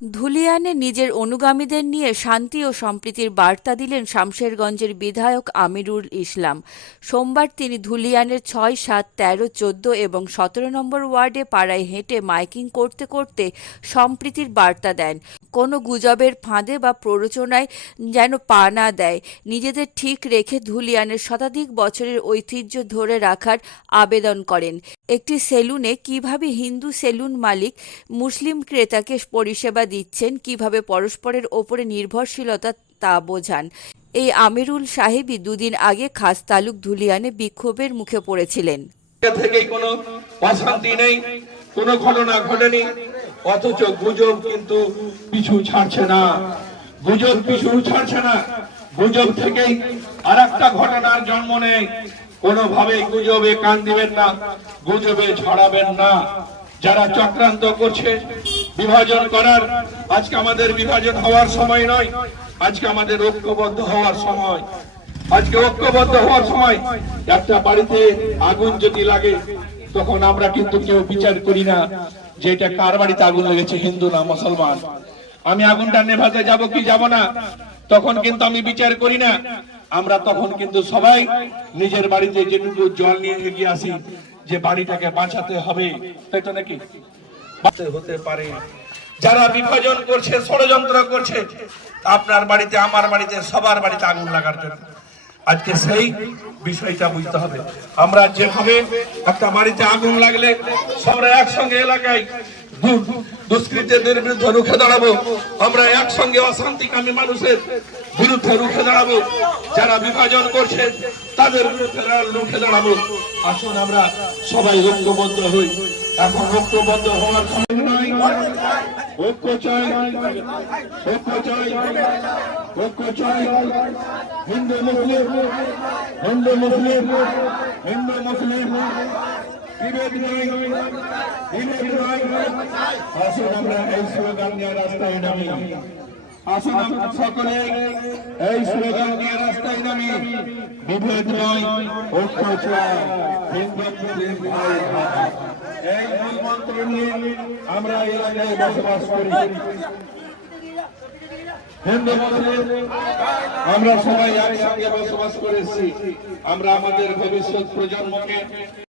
ধুলিয়ানে নিজের অনুগামীদের নিয়ে শান্তি ও সম্প্রীতির বার্তা দিলেন শামশেরগঞ্জের বিধায়ক আমিরুল ইসলাম। সোমবার তিনি ধুলিয়ানের ৬, ৭, ১৩, ১৪ এবং ১৭ নম্বর ওয়ার্ডে পাড়ায় হেঁটে মাইকিং করতে করতে সম্প্রীতির বার্তা দেন। কোনো গুজবের ফাঁদে বা প্ররোচনায় যেন পা না দেয়, নিজেদের ঠিক রেখে ধুলিয়ানের শতাধিক বছরের ঐতিহ্য ধরে রাখার আবেদন করেন। একটি সেলুনে কিভাবে হিন্দু সেলুন মালিক মুসলিম ক্রেতাকে পরিষেবা দিচ্ছেন, কিভাবে পরস্পরের ওপরে নির্ভরশীলতা তা বোঝান। এই আমিরুল সাহেবই দুদিন আগে খাস তালুক ধুলিয়ানে বিক্ষোভের মুখে পড়েছিলেন। থেকেই কোনো অশান্তি নেই, কোনো ঘটনা ঘটেনি, অথচ গুজব কিন্তু পিছু ছাড়ছে না। গুজব পিছু ছাড়ছে না। গুজব থেকেই আরেকটা ঘটনার জন্ম নেয়। কোনোভাবে গুজবে কান দিবেন না, গুজবে ছড়াবেন না। যারা চক্রান্ত করছে বিভাজন করার, আজকে আমাদের বিভাজন হওয়ার সময় নয়, আজকে আমাদের ঐক্যবদ্ধ হওয়ার সময়। আজকে ঐক্যবদ্ধ হওয়ার সময়। একটা বাড়িতে আগুন যদি লাগে তখন আমরা কিন্তু কেউ বিচার করি না যে এটা কার বাড়িতে আগুন লেগেছে, হিন্দু না মুসলমান, আমি আগুনটা নেভাতে যাব কি যাব না, তখন কিন্তু আমি বিচার করি না। আমরা তখন কিন্তু সবাই নিজের বাড়িতে যেটুকু জল নিয়ে এগিয়ে আসি যে বাড়িটাকে বাঁচাতে হবে, তাই তো নাকি? হতে পারে যারা বিভাজন করছে, ষড়যন্ত্র করছে আপনার বাড়িতে, আমার বাড়িতে, সবার বাড়িতে আগুন লাগার জন্য, আজকে সেই বিষয়টা বুঝতে হবে। আমরা যেভাবে একটা বাড়িতে আগুন লাগলে সবাই একসঙ্গে এলাকায় দুষ্কৃতীদের বিরুদ্ধে রুখে দাঁড়াবো, আমরা একসঙ্গে অশান্তিকামী মানুষের বিরুদ্ধে রুখে দাঁড়াবো, যারা বিভাজন করছে তাদের বিরুদ্ধে রুখে দাঁড়াবো। আসুন আমরা সবাই ঐক্যবদ্ধ হই। এখন ঐক্যবদ্ধ হওয়ার সময় নয়। ঐক্য চাই, ঐক্য চাই, ঐক্য চাই। হিন্দু মুসলিম, হিন্দু মুসলিম, হিন্দু মুসলিম, বিভেদ নয়, বিভেদ নয়। আসুন আমরা এই স্লোগান নিয়ে রাস্তায় নামি। আসুন আমরা সকলে এই স্লোগান নিয়ে রাস্তায় নামি। বিভেদ নয়, ঐক্য চাই, হিন্দু মুসলিম ভাই ভাই। এই মূল মন্ত্র নিয়ে আমরা এলাকায় বসবাস করি। হিন্দু মুসলিম আমরা সবাই একসঙ্গে বসবাস করেছি। আমরা আমাদের ভবিষ্যৎ প্রজন্মকে